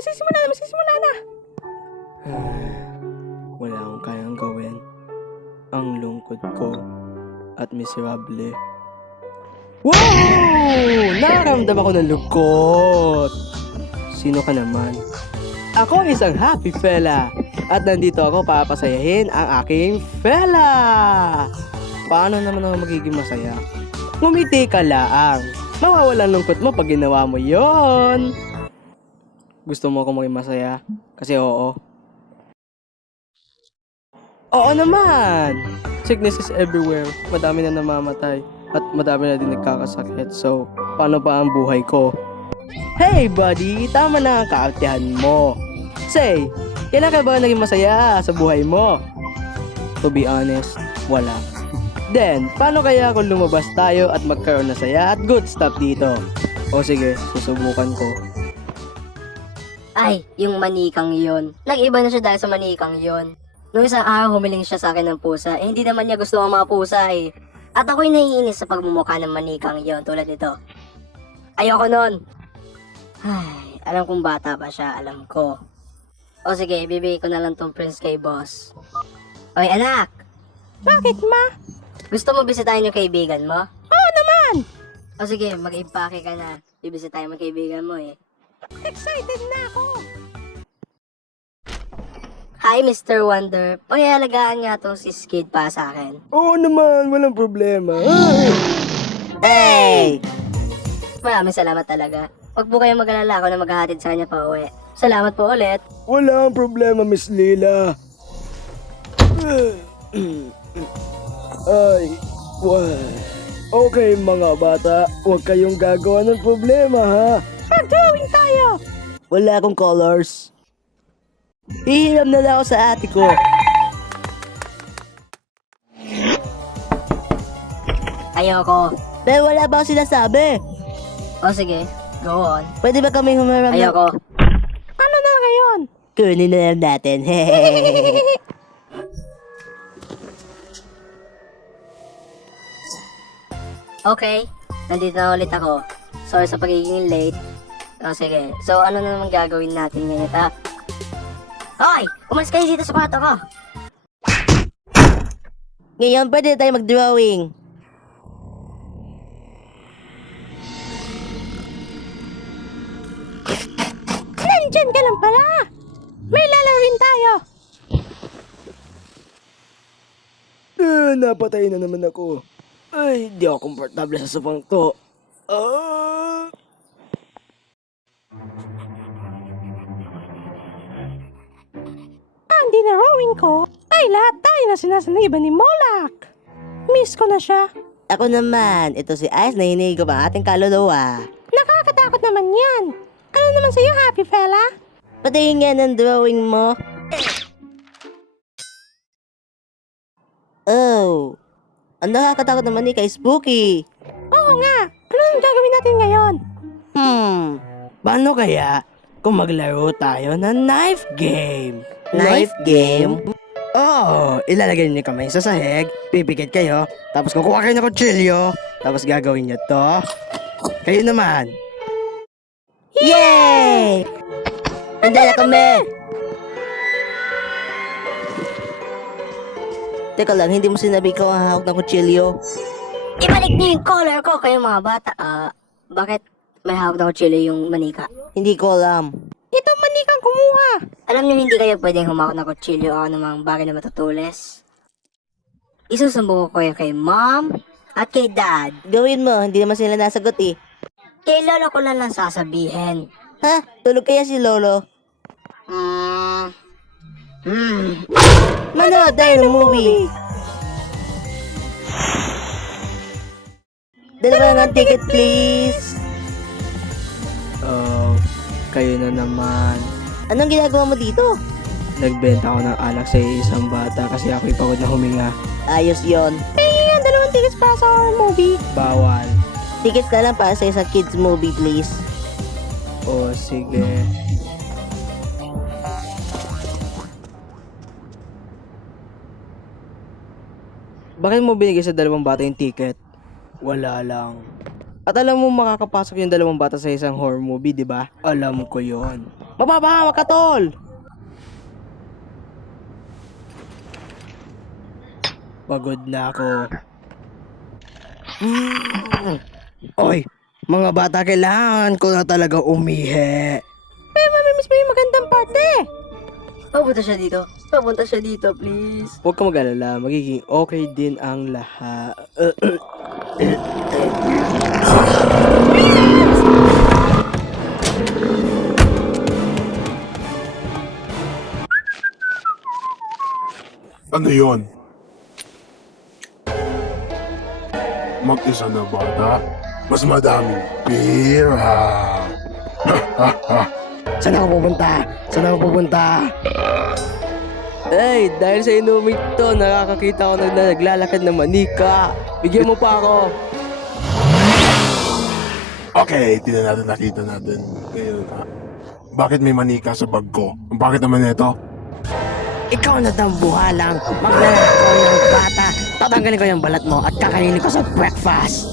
magsisimula na. Wala akong kayang gawin. Ang lungkot ko at miserable. Wow! Nakaramdam ako ng lungkot. Sino ka naman? Ako isang happy fella. At nandito ako para pasayahin ang aking fella. Paano naman ako magiging masaya? Ngumiti ka laang. Mawawalan lungkot mo pag ginawa mo yon. Gusto mo ako maging masaya? Kasi oo. Oo naman! Sickness is everywhere. Madami na namamatay. At madami na din nagkakasakit. So, paano pa ang buhay ko? Hey buddy! Tama na ang kaartihan mo. Say, kailan ka ba naging masaya sa buhay mo? To be honest, wala. Then, paano kaya kung lumabas tayo at magkaroon na saya at good stuff dito? O sige, susubukan ko. Ay, yung manikang yon. Nag-iba na siya dahil sa manikang yon. Noong isang araw humiling siya sa akin ng pusa, eh hindi naman niya gusto ang mga pusa eh. At ako'y naiinis sa pagmumukha ng manikang yon tulad nito. Ayoko nun. Ay, alam kong bata pa siya, alam ko. O sige, bibigay ko na lang tong prince kay boss. Oy anak! Bakit ma? Gusto mo bisitahin yung kaibigan mo? Oo naman! O sige, mag-impake ka na. Bibisitahin mo yung kaibigan mo eh. Excited na ako! Hi Mr. Wonder, pakialagaan nga tong si Skid pa sa akin. Oo naman, walang problema. Hey! Maraming salamat talaga. Huwag po kayong mag-alala ako na maghahatid sa kanya pa uwi. Salamat po ulit. Walang problema, Miss Lila. Ay, well. Okay mga bata, huwag kayong gagawa ng problema ha. Mag-drawing tayo! Wala akong colors. Hihiram na lang ako sa ate ko. Ayoko. Pero wala ba ako sinasabi? O sige, go on. Pwede ba kami humarap Ayoko. Ano na ngayon? Kunin na lang natin. Okay, nandito na ulit ako. Sorry sa pagiging late. O sige, so ano na naman gagawin natin ngayon ha? Hoy! Umalis kayo dito sa kwarto ko! Ngayon, pwede tayo mag-drawing. Nandyan ka lang pala! May lalawin tayo! Napatay na naman ako. Ay, di ako komportable sa supang to. Ang dinarawing ko ay lahat tayo na sinasaniban ni Molak. Miss ko na siya. Ako naman, ito si Ice na hinihilig ko ba ating kaluluwa. Nakakatakot naman yan. Ano naman sa'yo, happy fella? Patayin nga ng drawing mo. Oh, ang nakakatakot naman ni kay Spooky. Oo nga, ano ang gagawin natin ngayon? Paano kaya kung maglaro tayo ng knife game? Knife game? Oo, ilalagay niyo kamay sa sahig, pipikit kayo, tapos kukuha kayo ng kutsilyo, tapos gagawin niyo to. Kayo naman. Yay! Handa na kami! Teka lang, hindi mo sinabi ko ang hawak ng kutsilyo. Ibalik niyo yung collar ko kayo mga bata. Bakit may hawak na kutsilyo yung manika? Hindi ko alam. Ito manikang kumuha. Alam niyo hindi kayo pwedeng humawak ng kutsilyo o anumang bagay na matutulis. Isusumbong ko kayo kay mom at kay dad. Gawin mo, hindi naman sila nasagot eh. Kay lolo ko lang sasabihin. Ha? Tulog kaya si Lolo? Manood tayo ng movie. Dalawa ng ticket please. Kayo na naman. Anong ginagawa mo dito? Nagbenta ako ng alak sa isang bata kasi ako'y pagod na huminga. Ayos yon. Tingin nga, 2 tickets para sa horror movie. Bawal. Tickets na lang para sa isang kids movie please. O sige. Bakit mo binigay sa 2 bata yung ticket? Wala lang. At alam mo makakapasok yung 2 bata sa isang horror movie, di ba? Alam ko yon. Mababahamak ka, tol! Pagod na ako. Oy, mga bata, kailangan ko na talaga umihi. Pero mamimiss mo yung magandang parte. Papunta siya dito. Papunta siya dito, please. Huwag ka mag-alala, magiging okay din ang lahat. Ano yon? Mag-isa na bata? Mas madaming pera. Saan ako pupunta? Saan ako pupunta? Hey, dahil sa inumig to, nakakakita ko na naglalakad ng manika. Bigyan mo pa ako. Okay, tingnan natin, nakita natin. Ngayon, bakit may manika sa bag ko? Bakit naman ito? Ikaw na dambuhalang magnanakaw ng bata. Tatanggalin ko yung balat mo at kakainin ko sa breakfast.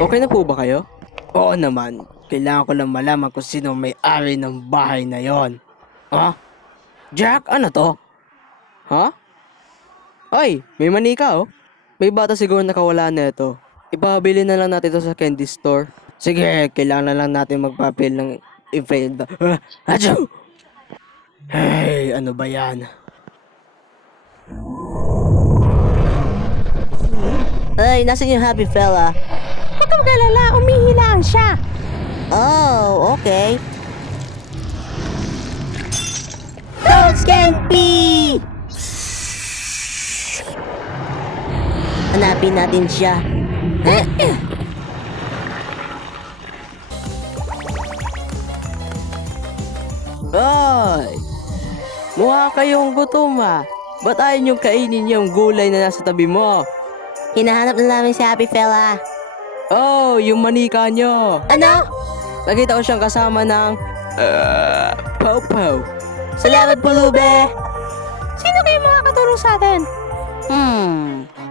Okay na po ba kayo? Oo naman. Kailangan ko lang malaman kung sino may-ari ng bahay na yon. Ha? Jack, ano to? Ha? Ay, may manika oh. May bata siguro nakawala na ito. Ipabili na lang natin ito sa candy store. Sige, kailangan na lang natin magpapil ng inflated. Achoo! Hey, ano ba yan? Ay, nasan yung happy fella? Huwag kang galala, umihi lang siya. Oh, okay. Don't scare me! Hanapin natin siya. Ay! Mukha kayong gutom ah. Ba't ayaw niyong kainin yung gulay na nasa tabi mo? Hinahanap na namin si Happy Fella. Oh, yung manika niyo. Ano? Nakita ko siyang kasama ng... Pow Pow. Salamat po, Lube. Sino kayo makakatulong sa atin?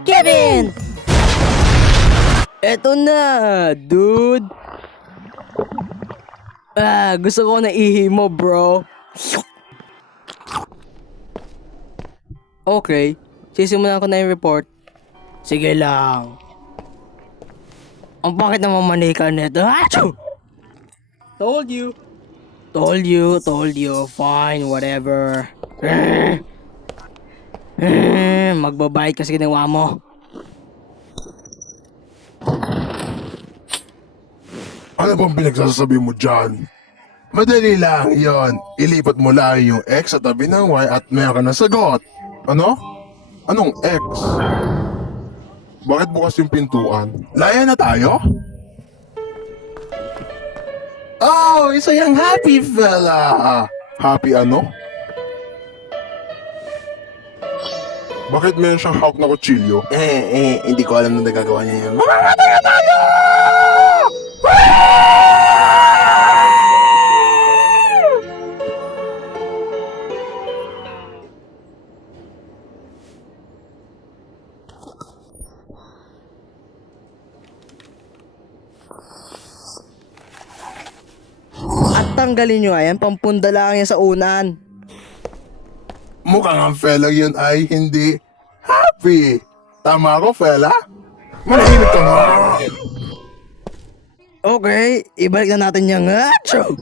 Kevin! Eto na, dude. Gusto ko na ihi mo, bro. Okay, sisimulan ko na yung report. Sige lang. Ang bakit naman manika nito? Achoo! Told you. Told you. Fine, whatever. Magbabayad kasi ginawa mo. Ano bang pinagsasabi mo dyan? Madali lang yon. Ilipat mo lang yung X sa tabi ng Y at meron ka na sagot. Ano? Anong X? Bakit bukas yung pintuan? Laya na tayo? Oh, isa yung happy fella. Happy ano? Bakit meron siyang hawk na kutsilyo? Hindi ko alam na nagagawa niya yun. Mamamatay na tayo! At tanggalin nyo nga yan, pampunda lang yan sa unan. Mukhang ang fella yun ay hindi happy. Tama ako, fella? Manahimik ka nga. Okay, ibalik na natin yung achoo!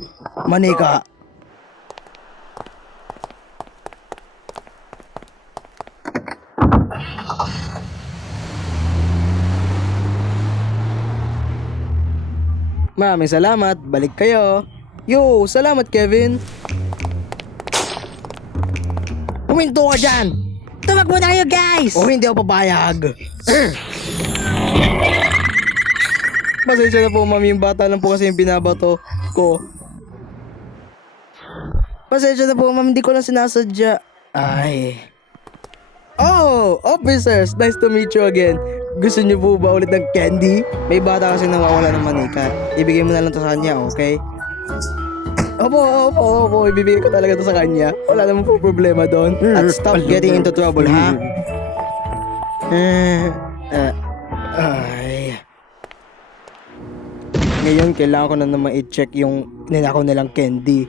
Manika. Maraming salamat, balik kayo. Yo, salamat Kevin. Huminto ka dyan! Tumakbo na kayo guys! O hindi ako papayag. Pasensya na po mami, yung bata lang po kasi yung binabato ko. Pasensya na po mami, hindi ko lang sinasadya. Ay. Oh, officers, nice to meet you again. Gusto niyo po ba ulit ng candy? May bata kasi nawawala ng manika. Ibigay mo na lang to sa kanya, okay? Opo, ibibigay ko talaga to sa kanya. Wala naman po problema doon. At stop getting into trouble, ha? Ay. Ngayon, kailangan ko na naman i-check yung ninakaw nilang candy.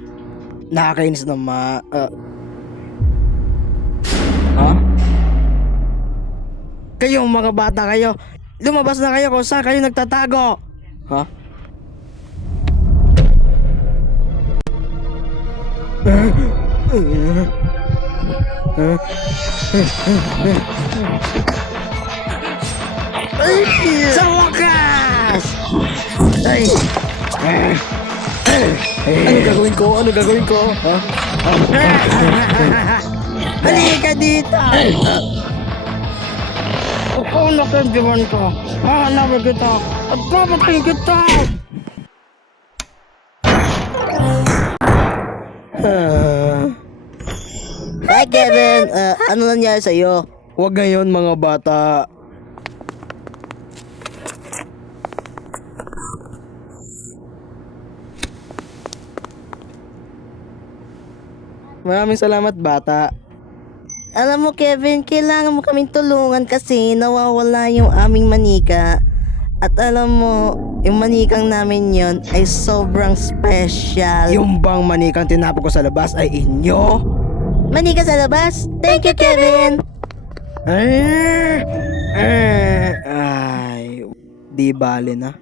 Nakakainis na Ha? Kayo mga bata kayo, lumabas na kayo kung saan kayo nagtatago. Ha? Sa wakas! Ay! Ano gagawin ko? Ano gagawin ko? Ha? Halika dito! Ako nakandiwan ko. Hahanapin kita at papatayin kita! Hi Kevin! Ano nangyari sa'yo? Huwag ngayon mga bata. Maraming salamat bata. Alam mo Kevin, kailangan mo kaming tulungan kasi nawawala yung aming manika. At alam mo, yung manikang namin yon ay sobrang special. Yung bang manikang tinapon ko sa labas ay inyo? Manika sa labas? Thank you Kevin! Ay, di bale na.